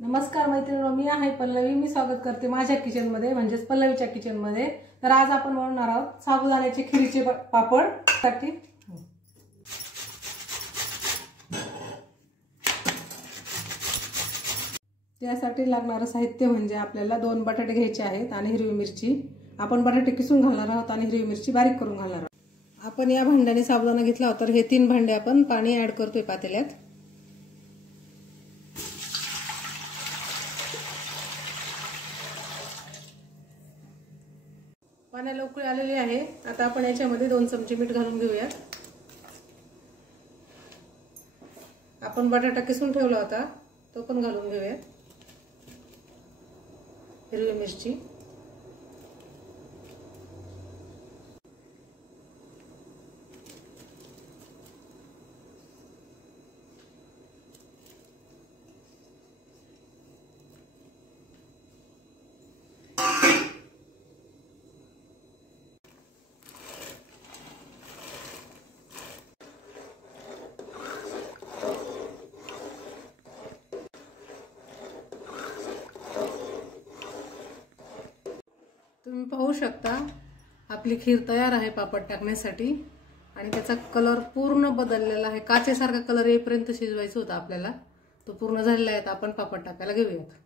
नमस्कार मैत्रिणींनो, मी आहे पल्लवी। मी स्वागत करते माझ्या किचन मध्ये, म्हणजेच पल्लवीच्या किचन मध्ये। तर आज आपण बनवणार आहोत साबुदाण्याचे खिरीचे पापड। त्यासाठी लागणारे साहित्य म्हणजे आपल्याला 2 बटाटे घ्यायचे आहेत आणि हिरवी मिरची। आपण बटाटे किसून घालणार आहोत आणि हिरवी मिरची बारीक करून घालणार आहोत। आपण या भांड्याने साबुदाणा घेतला होता, तर हे 3 भांडे आपण पाणी ऍड करतोय पातेल्यात। पाण्याला उकळी आलेली आहे। आता आपण याच्यामध्ये 2 चमचे मीठ घालून घेऊया। आपण बटाटा किसून ठेवला होता तो पण घालून घेऊया। हिरवी मिरची, तुम्ही पाहू शकता आपली खीर तयार आहे पापड टाकण्यासाठी। आणि त्याचा कलर पूर्ण बदललेला आहे, काचेसारखा कलर येईपर्यंत शिजवायचं होतं आपल्याला। तो पूर्ण झालेला आहे। आपण पापड टाकायला घेऊयात।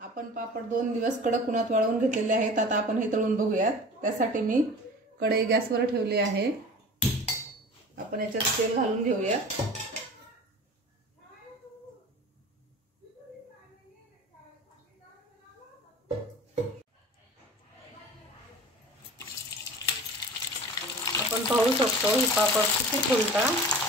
आपण पापड 2 दिवस कडक उन्हात वाळवून घेतलेले आहेत। आता आपण हे तळून बघूयात। त्यासाठी मी कढई गॅसवर ठेवली आहे। आपण याच्यात तेल घालून घेऊया। आपण पाहू शकतो हे पापड किती फुलतात।